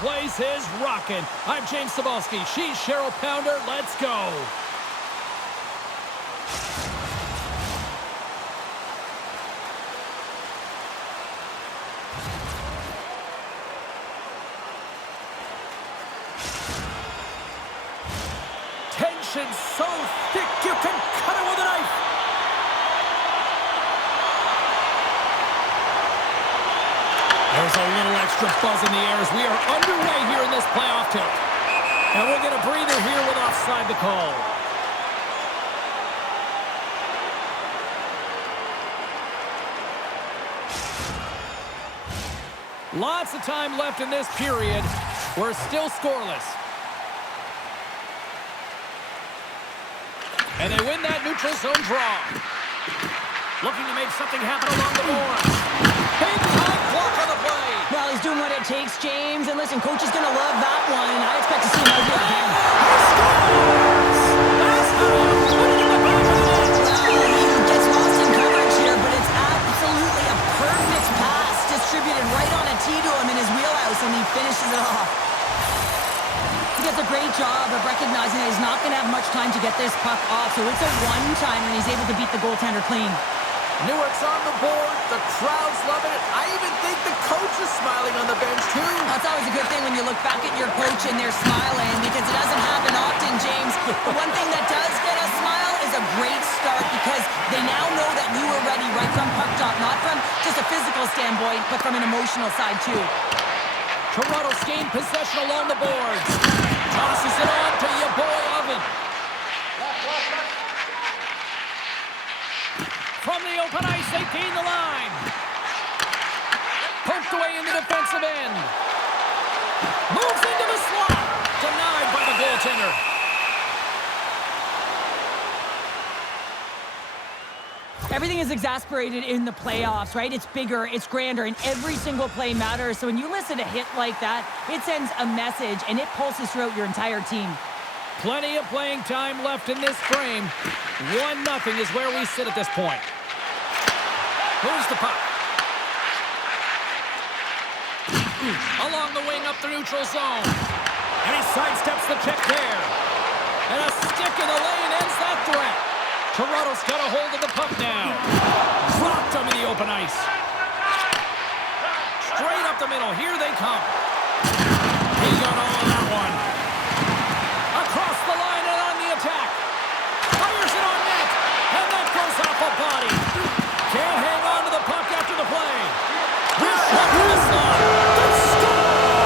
place is rocking. I'm James Cebulski. She's Cheryl Pounder. Let's go. Tension so thick you can cut it with a knife. There's a little extra buzz in the air as we are underway here in this playoff tilt. And we'll get a breather here with offside the call. Lots of time left in this period. We're still scoreless. And they win that neutral zone draw. Looking to make something happen along the boards. Big time block on the play. Well, he's doing what it takes, James. And listen, coach is going to love that one. I expect to see him out here again. He scores! That's how you put it in the back of the net. Well, he gets lost in coverage here, but it's absolutely a perfect pass distributed right on a tee to him in his wheelhouse, and he finishes it off. He does a great job of recognizing that he's not going to have much time to get this puck off, so it's a one-timer, and he's able to beat the goaltender clean. Newark's on the board. The crowd's loving it. I even think the coach is smiling on the bench, too. That's always a good thing when you look back at your coach and they're smiling, because it doesn't happen often, James. The one thing that does get a smile is a great start, because they now know that we were ready right from puck drop, not from just a physical standpoint, but from an emotional side, too. Toronto's gained possession along the boards. Tosses it on to your boy, Oven. From the open ice, they gain the line. Poked away in the defensive end. Moves into the slot. Denied by the goaltender. Everything is exasperated in the playoffs, right? It's bigger, it's grander, and every single play matters. So when you listen to a hit like that, it sends a message, and it pulses throughout your entire team. Plenty of playing time left in this frame. 1-0 is where we sit at this point. Moves the puck. Along the wing up the neutral zone. And he sidesteps the check there. And a stick in the lane ends that threat. Toronto's got a hold of the puck now. Dropped him in the open ice. Straight up the middle. Here they come. He got all of that one. Across the line and on the attack. Fires it on net. And that goes off a body. Can't hang on to the puck after the play. This shot from the slot. The score!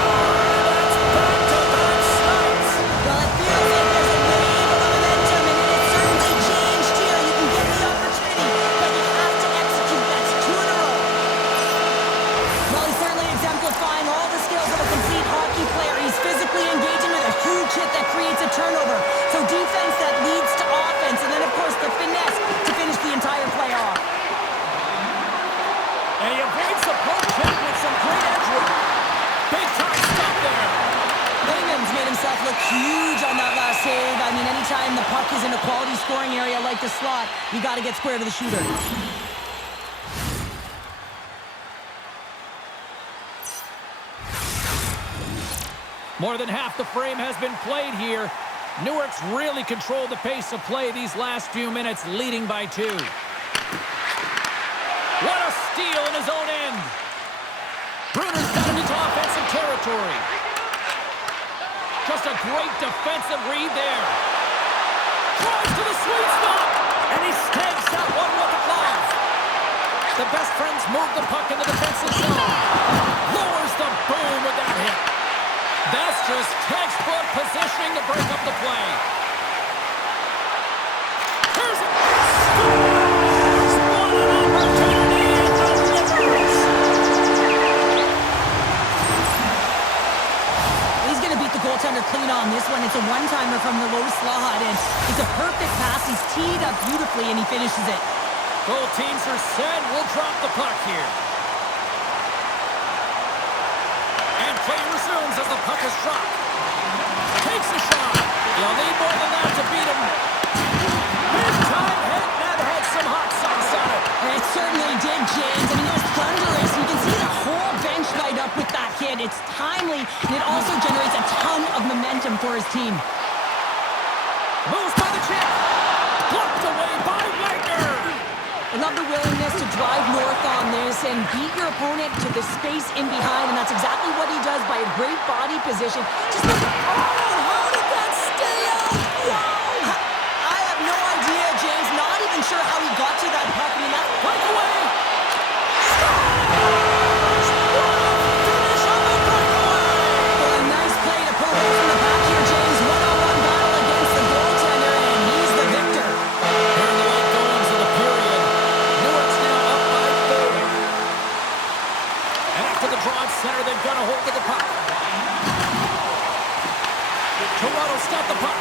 That's back-to-back shots. Well, it feels like there's a wave of momentum, and it has certainly changed here. You can get the opportunity, but you have to execute. That's 2 in a row. Well, he's certainly exemplifying all the skills of a complete hockey player. He's physically engaging with a huge hit that creates a turnover. So defense that leads to offense, and then, of course, the finesse to finish the entire play off. And he avoids the poke check with some great edge work. Big time stop there. Lehman's made himself look huge on that last save. I mean, anytime the puck is in a quality scoring area like the slot, you got to get square to the shooter. More than half the frame has been played here. Newark's really controlled the pace of play these last few minutes, leading by 2. What a steal in his own end. Bruner's got it into offensive territory. Just a great defensive read there. Drives to the sweet spot. And he snags that one with the glove. The best friends move the puck in the defensive zone. Lowers the boom with that hit. That's just textbook positioning to break up the play. Here's it. Scores! What an opportunity and delivers! He's going to beat the goaltender clean on this one. It's a one-timer from the low slot, and it's a perfect pass. He's teed up beautifully, and he finishes it. Both teams are set. We'll drop the puck here. And play resumes as the puck is dropped. Takes a shot. You'll need more than that to beat him. Big time hit. That had some hot sauce on it. It certainly did, James. I mean, it was thunderous. You can see the whole bench light up with that hit. It's timely, and it also his team. Moves by the chip. Blocked away by Wagner. I love the willingness to drive north on this and beat your opponent to the space in behind, and that's exactly what he does by a great body position. Just look, how did that stay up? Whoa! I have no idea, James. Not even sure how he got to that puck. I mean, that's Breakaway. finish on the breakaway. Well, a nice play to pull away from the back here, James. One-on-one battle against the goaltender, and he's the victor. Here in the late goings of the period, Newark's now up by 4. And after the draw at center, they've got a hold of the puck. Toronto's got the puck.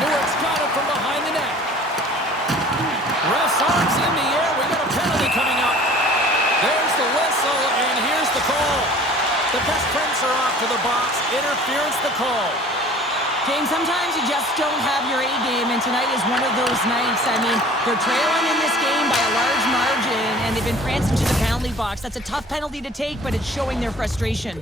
Newark's got it from behind the net. Ref's arms in the air. We got a penalty coming up. There's the whistle, and here's the call. The best friends are off to the box. Interference the call. James, sometimes you just don't have your A game, and tonight is one of those nights. I mean, they're trailing in this game by a large margin, and they've been pranced into the penalty box. That's a tough penalty to take, but it's showing their frustration.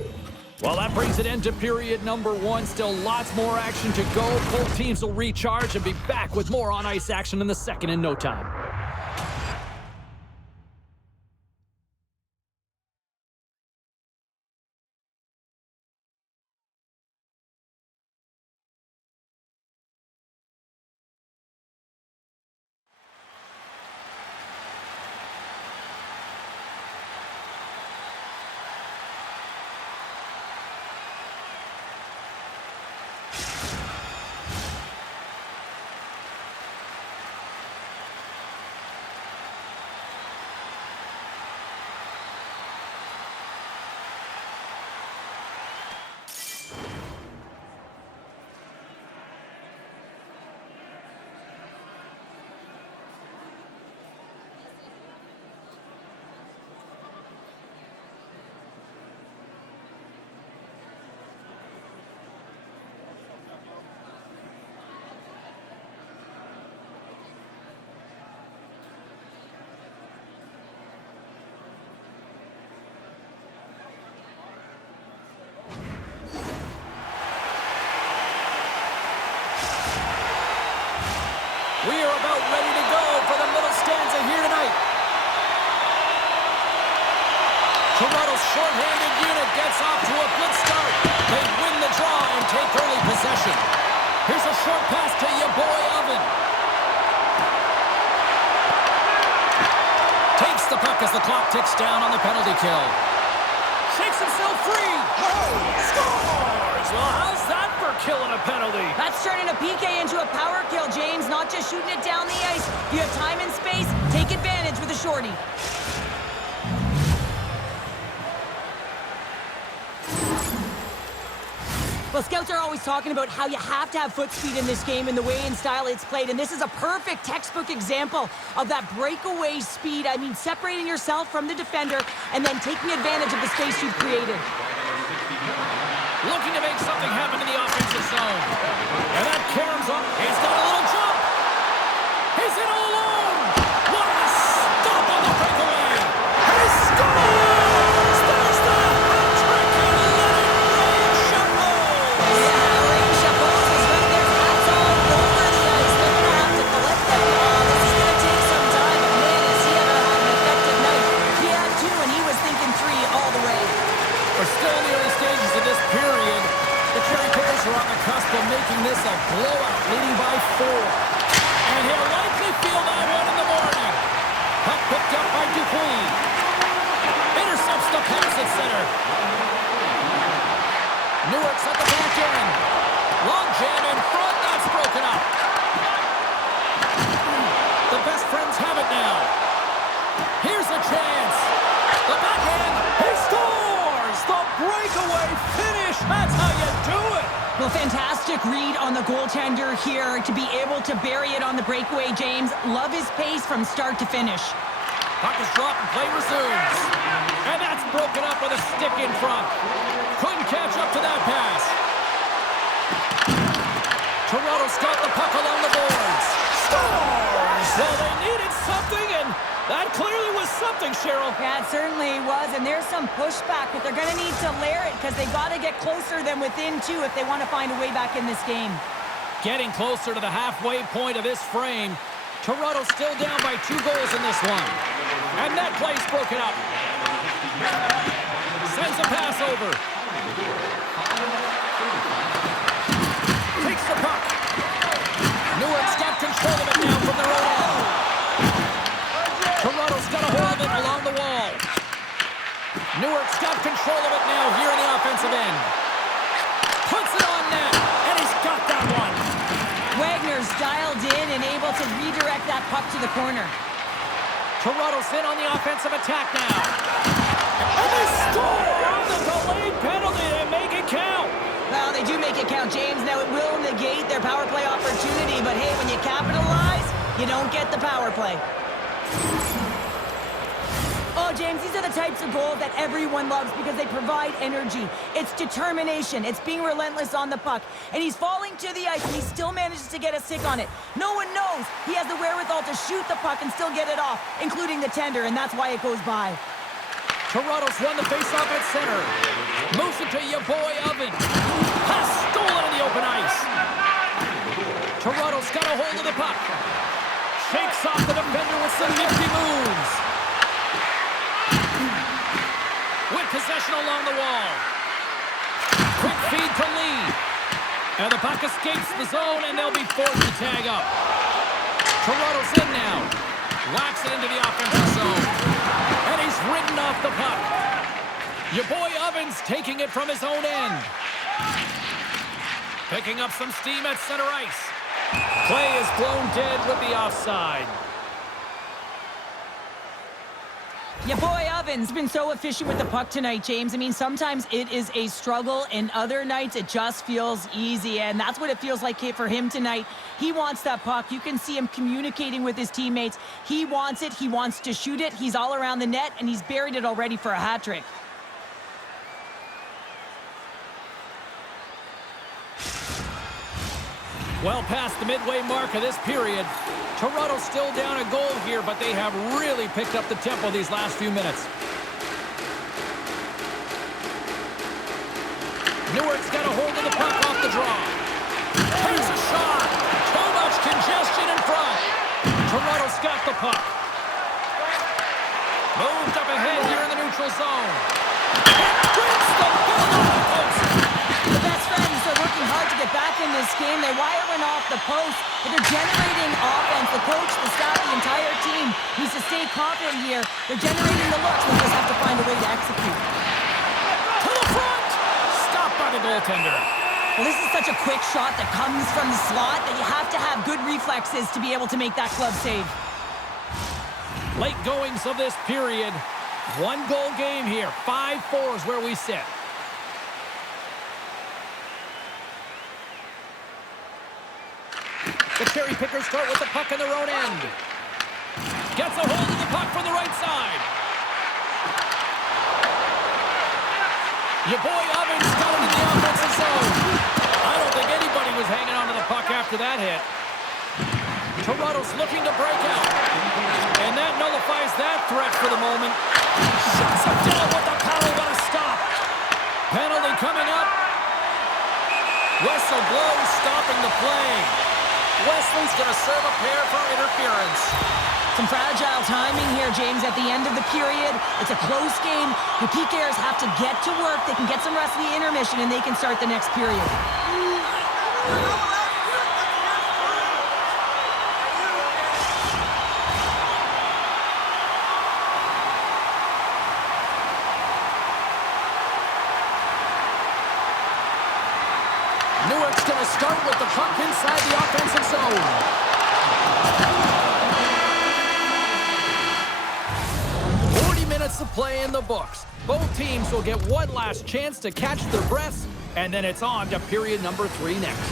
Well, that brings it into period number 1. Still lots more action to go. Both teams will recharge and be back with more on-ice action in the second in no time. We are about ready to go for the middle stanza here tonight. Toronto's shorthanded unit gets off to a good start. They win the draw and take early possession. Here's a short pass to your boy Oven. Takes the puck as the clock ticks down on the penalty kill. Shakes himself free. Scores! Well, how's that for killing a penalty? That's turning a PK into a power kill, James. Not just shooting it down the ice. You have time and space. Take advantage with a shorty. Well, scouts are always talking about how you have to have foot speed in this game and the way and style it's played, and this is a perfect textbook example of that breakaway speed. I mean, separating yourself from the defender and then taking advantage of the space you've created. Looking to make something happen in the offensive zone. And that caroms up. He's got a little jump. He's in all alone. What a stop on the breakaway. He scores! There's the hat-trick and let it rain Chapeau. Yeah, Rain Chapeau is right there. Hats all over the ice. They're going to have to collect that ball. This is going to take some time, but man, has he ever had an effective night. He had 2, and he was thinking 3 all the way. We're still in the early stages of this period. The Cherry Pickers are on the cusp of making this a blowout, leading by 4. And he'll likely feel that one in the morning. Puck picked up by Dupuis. Intercepts the pass at center. Newark's at the back end. Long jam in front. That's broken up. The best friends have it now. Here's a chance. The backhand. He scores! The breakaway finish. That's how you do it. Well, fantastic read on the goaltender here to be able to bury it on the breakaway, James. Love his pace from start to finish. Puck is dropped and play resumes. And that's broken up with a stick in front. Couldn't catch up to that pass. Toronto's got the puck along the boards. Scores! Well, they needed something, and that clearly was something. something, Cheryl. Yeah, it certainly was, and there's some pushback, but they're going to need to layer it because they got to get closer than within two if they want to find a way back in this game. Getting closer to the halfway point of this frame. Toronto still down by 2 goals in this one. And that play's broken up. Sends a pass over. Takes the puck. Newark's got control of it now from their own end. Toronto's got a hold of it along the wall. Newark's got control of it now here in the offensive end. Puts it on net, and he's got that one. Wagner's dialed in and able to redirect that puck to the corner. Toronto's in on the offensive attack now. And they score on the delayed penalty and make it count. Well, they do make it count, James. Now, it will negate their power play opportunity, but hey, when you capitalize, you don't get the power play. Oh, James, these are the types of goals that everyone loves because they provide energy. It's determination. It's being relentless on the puck. And he's falling to the ice, and he still manages to get a stick on it. No one knows he has the wherewithal to shoot the puck and still get it off, including the tender, and that's why it goes by. Toronto's won the faceoff at center. Moves it to your boy, Oven. Pass stolen on the open ice. Toronto's got a hold of the puck. Shakes off the defender with some nifty moves. With possession along the wall. Quick feed to Lee. And the puck escapes the zone, and they'll be forced to tag up. Toronto's in now. Whacks it into the offensive zone. And he's ridden off the puck. Your boy Ovens taking it from his own end. Picking up some steam at center ice. Play is blown dead with the offside. Your boy Ovens been so efficient with the puck tonight, James. I mean, sometimes it is a struggle, and other nights it just feels easy, and that's what it feels like for him tonight. He wants that puck. You can see him communicating with his teammates. He wants it. He wants to shoot it. He's all around the net, and he's buried it already for a hat trick. Well past the midway mark of this period. Toronto's still down a goal here, but they have really picked up the tempo these last few minutes. Newark's got a hold of the puck off the draw. Takes a shot. Too much congestion in front. Toronto's got the puck. Moved up ahead here in the neutral zone. And breaks the middle of the post. The best friends are working hard to get back in this game. They're wiring off the post, but they're generating offense. The coach, the staff, the entire team needs to stay confident here. They're generating the looks. They just have to find a way to execute. To the front. Stopped by the goaltender. Well, this is such a quick shot that comes from the slot that you have to have good reflexes to be able to make that club save. Late goings of this period. 1-goal game here. 5-4 is where we sit. The cherry pickers start with the puck in their own end. Gets a hold of the puck from the right side. Your boy Ovens got him in the offensive zone. I don't think anybody was hanging on to the puck after that hit. Toronto's looking to break out. And that nullifies that threat for the moment. Shuts him down with the power, but a stop. Penalty coming up. Whistle blows, stopping the play. Wesley's going to serve a pair for interference. Some fragile timing here, James, at the end of the period. It's a close game. The PKers have to get to work. They can get some rest of the intermission, and they can start the next period. Newark's going to start with the puck inside the offensive zone. 40 minutes of play in the books. Both teams will get one last chance to catch their breaths, and then it's on to period number 3 next.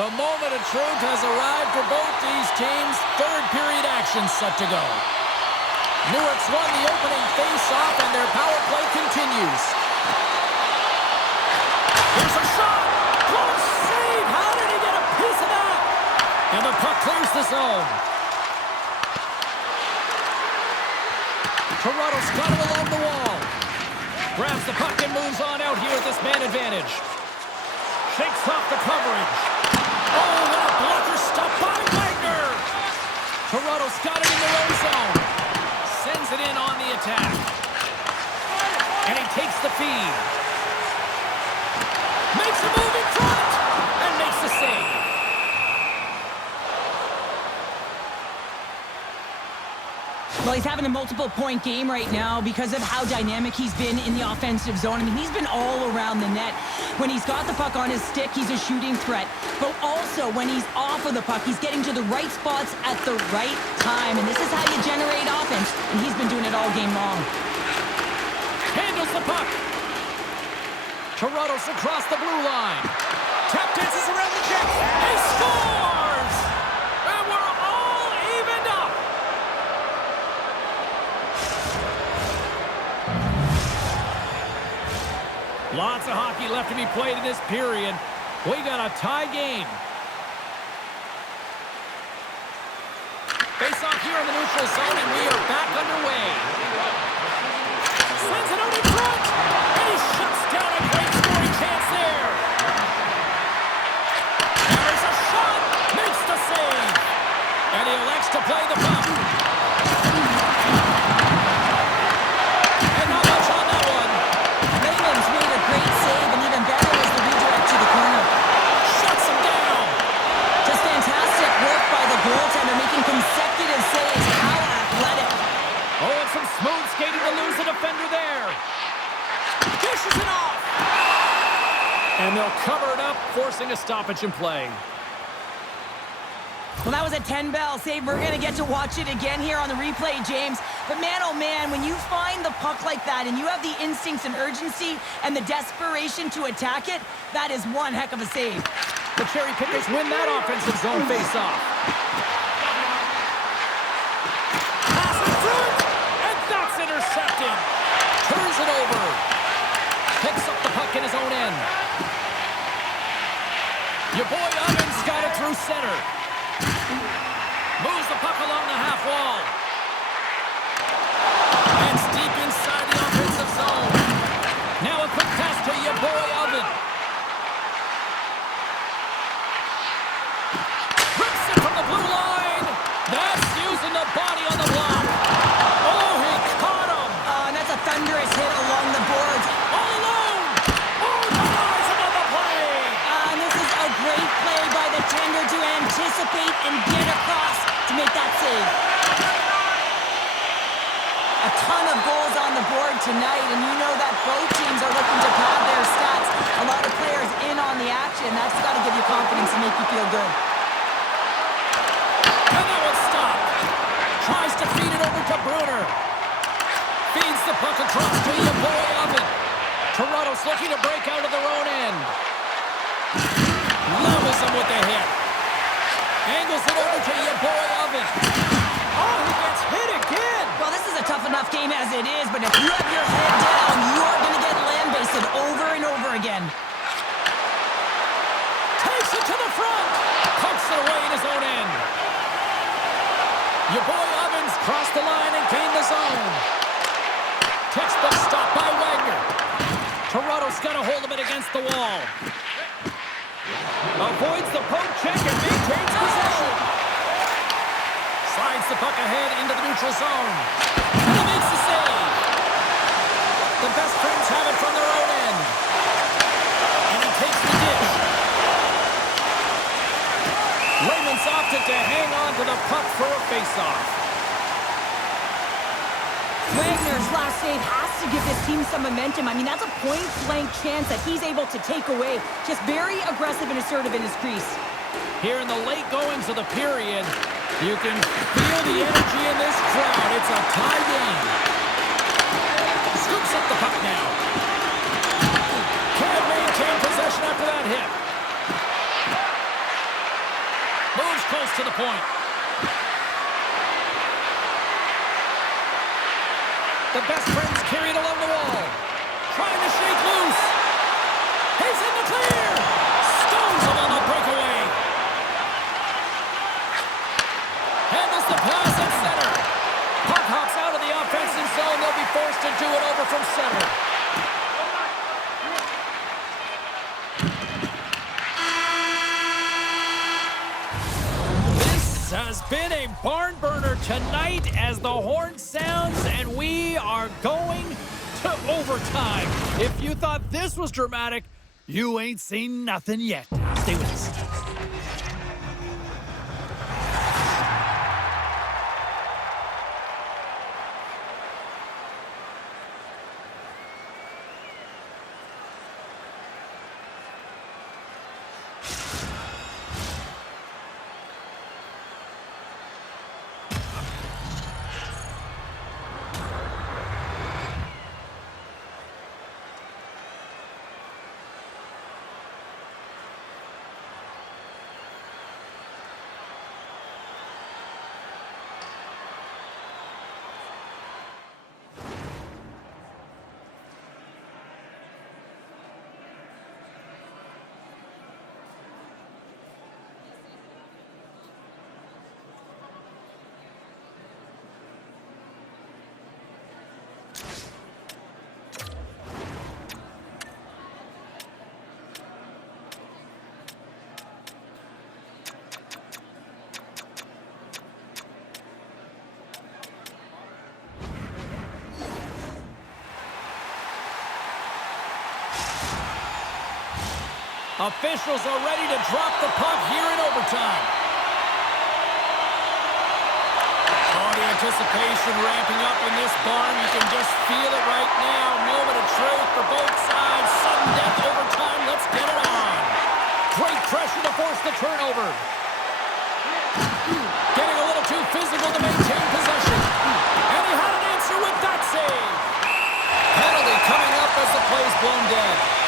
The moment of truth has arrived for both these teams. Third period action set to go. Newark's won the opening face-off, and their power play continues. Here's a shot. Close save. How did he get a piece of that? And the puck clears the zone. Toronto's got it along the wall. Grabs the puck and moves on out here with this man advantage. Shakes off the coverage. Oh, what a blocker stop by Wagner! Toronto's got it in their own zone. Sends it in on the attack. And he takes the feed. Makes a move in front! And makes the save. Well, he's having a multiple-point game right now because of how dynamic he's been in the offensive zone. I mean, he's been all around the net. When he's got the puck on his stick, he's a shooting threat. But also, when he's off of the puck, he's getting to the right spots at the right time. And this is how you generate offense. And he's been doing it all game long. Handles the puck. Toronto's across the blue line. Tap dances around the net. He scores! And we're all evened up. Lots of hockey left to be played in this period. We got a tie game. Face off here in the neutral zone, and we are back underway. Sends it out in front, and he shuts down a great scoring chance there. There's a shot, makes the save, and he elects to play the puck. And not much on that one. Layman's made a great save, and even better was the redirect to the corner. Shuts him down. Just fantastic work by the goaltender, making consecutive saves. How athletic. Oh, and some smooth skating to lose the defender there. Dishes it off. And they'll cover it up, forcing a stoppage in play. Well, that was a 10-bell save. We're going to get to watch it again here on the replay, James. But man, oh man, when you find the puck like that and you have the instincts and urgency and the desperation to attack it, that is one heck of a save. The Cherry Pickers win that offensive zone face-off. Pass in front, and that's intercepted. Turns it over. Picks up the puck in his own end. Your boy Ovens got it through center. Moves the puck along the half wall. And it's deep inside the offensive zone. Now a quick pass to your boy Oven. Rips it from the blue line. That's using the body on the block. Oh, he caught him. And that's a thunderous hit along the boards. All alone. Oh, denies him on the play. And this is a great play by the tender to anticipate and get across to make that save. A ton of goals on the board tonight, and you know that both teams are looking to pad their stats. A lot of players in on the action. That's got to give you confidence and make you feel good. And that was stopped. Tries to feed it over to Bruner. Feeds the puck across to your boy Oven. Toronto's looking to break out of their own end. Levels him with the hit. Angles it over to your boy Oven. Oh, he gets hit again. Well, this is a tough enough game as it is, but if you have your head down, you are going to get lambasted over and over again. Takes it to the front. Pumps it away in his own end. Your boy Ovens crossed the line and gained the zone. Textbook stop by Wagner. Toronto's got a hold of it against the wall. Avoids the poke check and maintains possession. Slides the puck ahead into the neutral zone. And he makes the save. The best friends have it from their own end. And he takes the dish. to hang on to the puck for a face-off. Wagner's last save has to give this team some momentum. I mean, that's a point-blank chance that he's able to take away. Just very aggressive and assertive in his crease. Here in the late goings of the period, you can feel the energy in this crowd. It's a tie game. Scoops up the puck now. Can't maintain possession after that hit. Moves close to the point. The best friends carried along the wall. Trying to shake loose. He's in the clear. Stones him on the breakaway. Handles the pass at center. Puck hops out of the offensive zone. They'll be forced to do it over from center. This has been a barn burner tonight as the horn sounds and we are going to overtime. If you thought this was dramatic, you ain't seen nothing yet. Stay with us. Officials are ready to drop the puck here in overtime. Oh, the anticipation ramping up in this barn. You can just feel it right now. Moment of truth for both sides. Sudden death overtime. Let's get it on. Great pressure to force the turnover. Getting a little too physical to maintain possession. And he had an answer with that save. Penalty coming up as the play's blown dead.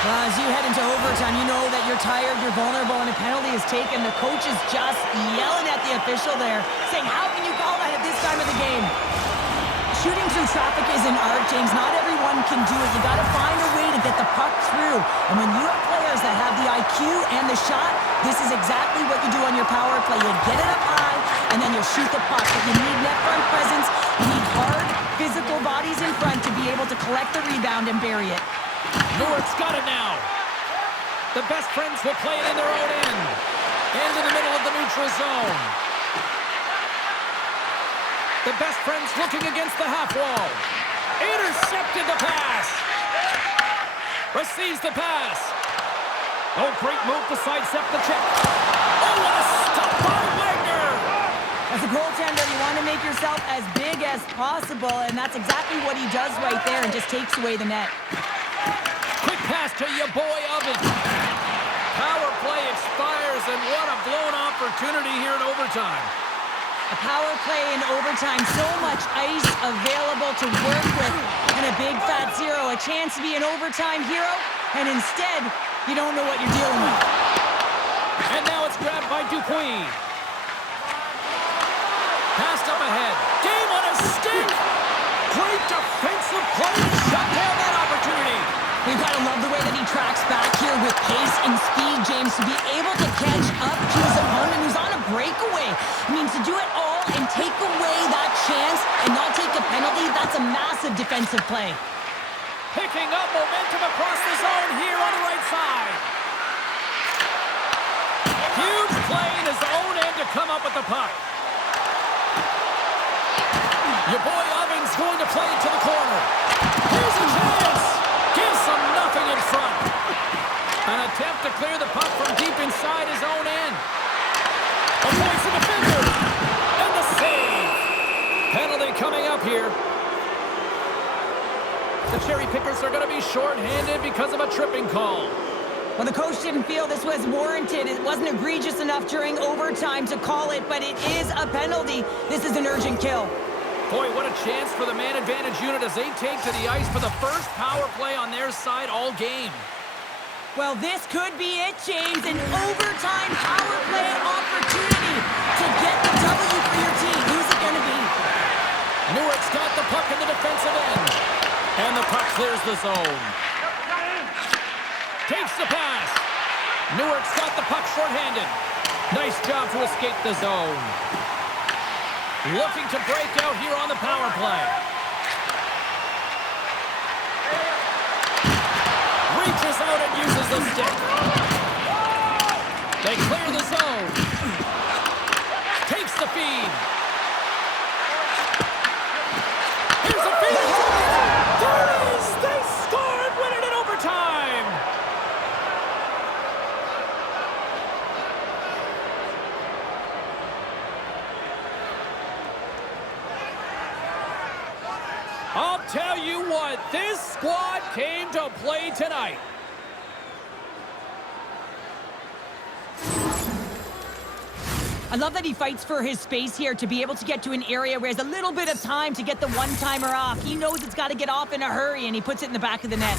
As you head into overtime, you know that you're tired, you're vulnerable, and a penalty is taken. The coach is just yelling at the official there, saying, how can you call that at this time of the game? Shooting through traffic is an art, James. Not everyone can do it. You got to find a way to get the puck through. And when you have players that have the IQ and the shot, this is exactly what you do on your power play. You get it up high, and then you shoot the puck. But you need net front presence. You need hard, physical bodies in front to be able to collect the rebound and bury it. Newark's got it now. The best friends will play it in their own end. Into the middle of the neutral zone. The best friends looking against the half wall. Intercepted the pass. Receives the pass. Oh, great move to sidestep the check. Oh, what a stop by Wagner. As a goaltender, you want to make yourself as big as possible, and that's exactly what he does right there and just takes away the net. Quick pass to your boy Oven. Power play expires, and what a blown opportunity here in overtime. A power play in overtime, so much ice available to work with, and a big fat zero. A chance to be an overtime hero, and instead, you don't know what you're dealing with. And now it's grabbed by Dupuis. Passed up ahead. Game on a stick. Great defensive play to shut down that opportunity. We've got to love the way that he tracks back here with pace and speed, James, to be able to catch up to his opponent who's on a breakaway. I mean, to do it all and take away that chance and not take a penalty, that's a massive defensive play. Picking up momentum across the zone here on the right side. Huge play in his own end to come up with the puck. Your boy Oven's going to play it to the corner. Here's a chance. Gives them nothing in front. A An attempt to clear the puck from deep inside his own end. Avoids the defender. And the save. Penalty coming up here. The Cherry Pickers are going to be short-handed because of a tripping call. Well, the coach didn't feel this was warranted. It wasn't egregious enough during overtime to call it, but it is a penalty. This is an urgent kill. Boy, what a chance for the man advantage unit as they take to the ice for the first power play on their side all game. Well, this could be it, James. An overtime power play opportunity to get the W for your team. Who's it going to be? Newark's got the puck in the defensive end. And the puck clears the zone. Takes the pass. Newark's got the puck shorthanded. Nice job to escape the zone. Looking to break out here on the power play. Reaches out and uses the stick. They clear the zone. Takes the feed. Here's a feed. There it is. They score and win it in overtime. I'll tell you what, this squad came to play tonight. I love that he fights for his space here to be able to get to an area where he has a little bit of time to get the one-timer off. He knows it's got to get off in a hurry, and he puts it in the back of the net.